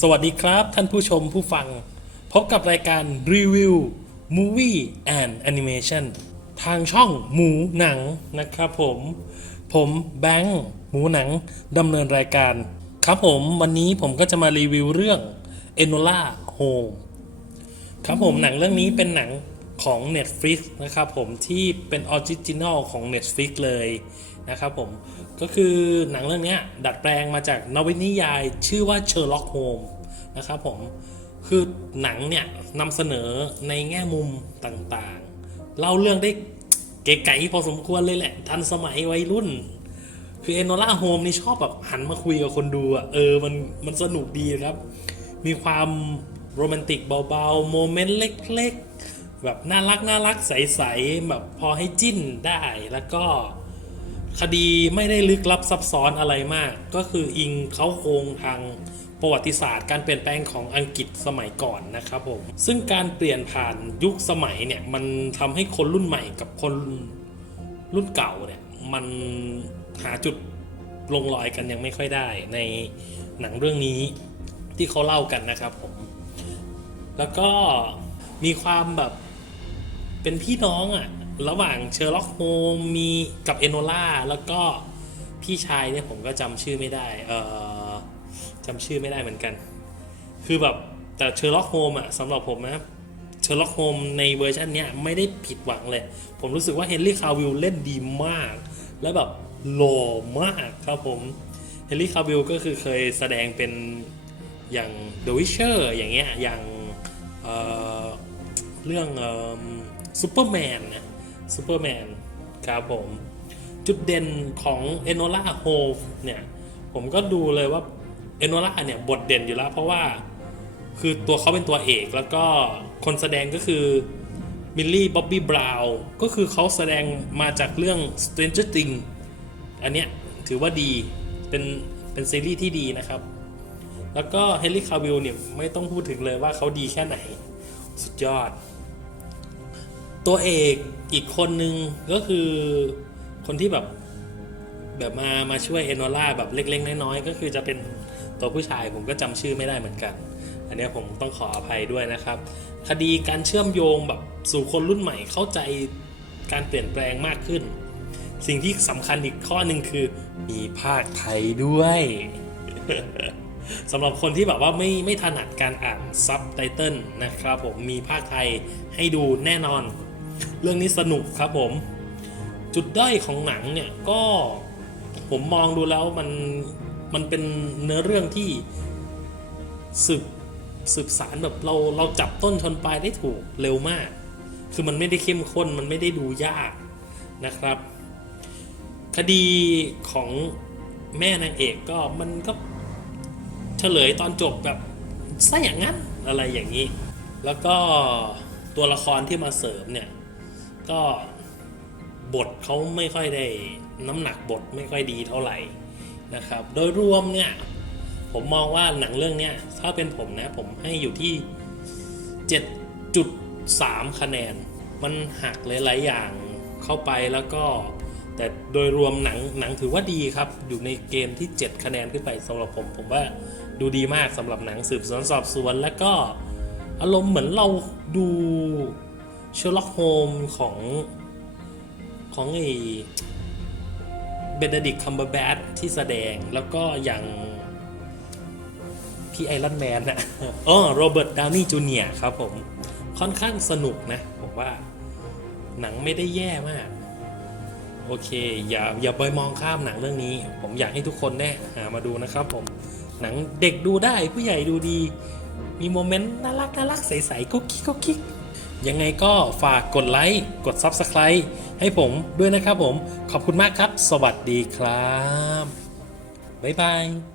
สวัสดีครับท่านผู้ชมผู้ฟัง พบกับรายการรีวิว Movie and Animation ทางช่องหมูหนังนะครับผม ผมแบงค์หมูหนังดำเนินรายการ ครับผมวันนี้ผมก็จะมารีวิวเรื่อง Enola Home ครับผมหนังเรื่องนี้เป็นหนัง ของ Netflix นะครับผมที่เป็นออริจินอลของ Netflix เลยนะครับผมก็คือหนังเรื่องนี้ดัดแปลงมาจากนวนิยายชื่อว่า Sherlock Holmes นะครับผมคือหนังเนี่ยนำเสนอในแง่มุมต่างๆ เล่าเรื่องได้เก๋ไก๋พอสมควรเลยแหละ ทันสมัยวัยรุ่น คือเอโนล่าโฮมนี่ชอบแบบหันมาคุยกับคนดูอะเออมันมันสนุกดีครับ มีความโรแมนติกเบาๆ โมเมนต์เล็กๆ แบบน่ารักน่ารักใสๆแบบพอให้จิ้นได้แล้วก็คดีไม่ได้ลึกลับซับซ้อนอะไรมาก ก็คืออิงเขาโครงทางประวัติศาสตร์ การเปลี่ยนแปลงของอังกฤษสมัยก่อนนะครับผมซึ่งการเปลี่ยนผ่านยุคสมัยเนี่ยมันทำให้คนรุ่นใหม่กับคนรุ่นเก่าเนี่ยมันหาจุดลงรอยกันยังไม่ค่อยได้ในหนังเรื่องนี้ที่เขาเล่ากันนะครับผมแล้วก็มีความแบบ เป็นพี่น้องอะระหว่างเชอร์ล็อกโฮมมีกับเอโนล่าแล้วก็พี่ชายเนี่ยผมก็จำชื่อไม่ได้เออจำชื่อไม่ได้เหมือนกัน คือแบบแต่เชอร์ล็อกโฮมอะสำหรับผมนะเชอร์ล็อกโฮมในเวอร์ชันเนี้ยไม่ได้ผิดหวังเลย ผมรู้สึกว่าเฮนรี่คาวิลเล่นดีมาก และแบบหล่อมากครับผมเฮนรี่คาวิลก็คือเคยแสดงเป็นอย่าง The Witcher อย่างเงี้ยอย่างเเรื่อง ซูเปอร์แมนนะซูเปอร์แมนครับผม จุดเด่นของเอโนล่าโฮเนี่ย ผมก็ดูเลยว่าเอโนล่าเนี่ยบทเด่นอยู่แล้ว เพราะว่าคือตัวเขาเป็นตัวเอกแล้วก็คนแสดงก็คือมิลลี่บ๊อบบี้บราวน์ก็คือเขาแสดงมาจากเรื่อง Stranger Things อันเนี้ยถือว่าดีเป็นเป็นซีรีส์ที่ดีนะครับ แล้วก็เฮนรี่คาวิลเนี่ยไม่ต้องพูดถึงเลยว่าเขาดีแค่ไหน สุดยอด ตัวเอกอีกคนนึงก็คือคนที่แบบแบบมามาช่วยเอโนล่าแบบเล็ก ๆ น้อยๆก็คือจะเป็นตัวผู้ชายผมก็จำชื่อไม่ได้เหมือนกัน อันนี้ผมต้องขออภัยด้วยนะครับ คดีการเชื่อมโยงแบบสู่คนรุ่นใหม่เข้าใจการเปลี่ยนแปลงมากขึ้น สิ่งที่สำคัญอีกข้อหนึ่งคือมีภาคไทยด้วยสำหรับคนที่แบบว่าไม่ไม่ถนัดการอ่านซับไตเติลนะครับผมมีภาคไทยให้ดูแน่นอน เรื่องนี้สนุกครับผม จุดด้อยของหนังเนี่ยก็ผมมองดูแล้วมันมันเป็นเนื้อเรื่องที่สืบสืบสารแบบเราเราจับต้นชนปลายได้ถูกเร็วมาก คือมันไม่ได้เข้มข้นมันไม่ได้ดูยากนะครับ คดีของแม่นางเอกก็มันก็เฉลยตอนจบแบบซะอย่างนั้นอะไรอย่างนี้ แล้วก็ตัวละครที่มาเสริมเนี่ย ก็บทเขาไม่ค่อยได้น้ำหนักบทไม่ค่อยดีเท่าไหร่นะครับ โดยรวมเนี่ย ผมมองว่าหนังเรื่องเนี้ยถ้าเป็นผมนะ ผมให้อยู่ที่ 7.3 คะแนน มันหักหลายๆอย่างเข้าไปแล้วก็ แต่โดยรวมหนังหนังถือว่าดีครับ อยู่ในเกณฑ์ที่ 7 คะแนนขึ้นไปสำหรับผม ผมว่าดูดีมากสำหรับหนังสืบสวนสอบสวน แล้วก็อารมณ์เหมือนเราดู เชอร์ล็อกโฮมของของไอ้เบนเดดิกคัมเบอร์แบทที่แสดงแล้วก็อย่างพี่ไอรอนแมนนะอ๋อโรเบิร์ตดาวนี่จูเนียร์ครับผมค่อนข้างสนุกนะ ผมว่าหนังไม่ได้แย่มาก โอเค อย่าอย่าไปมองข้ามหนังเรื่องนี้ ผมอยากให้ทุกคนได้หามาดูนะครับผมหนังเด็กดูได้ผู้ใหญ่ดูดี มีโมเมนต์น่ารักน่ารักใสๆกุ๊กกิ๊กกุ๊กกิ๊ก ยังไงก็ฝากกดไลค์ กด Subscribe ให้ผมด้วยนะครับผม ขอบคุณมากครับ สวัสดีครับ บ๊ายบาย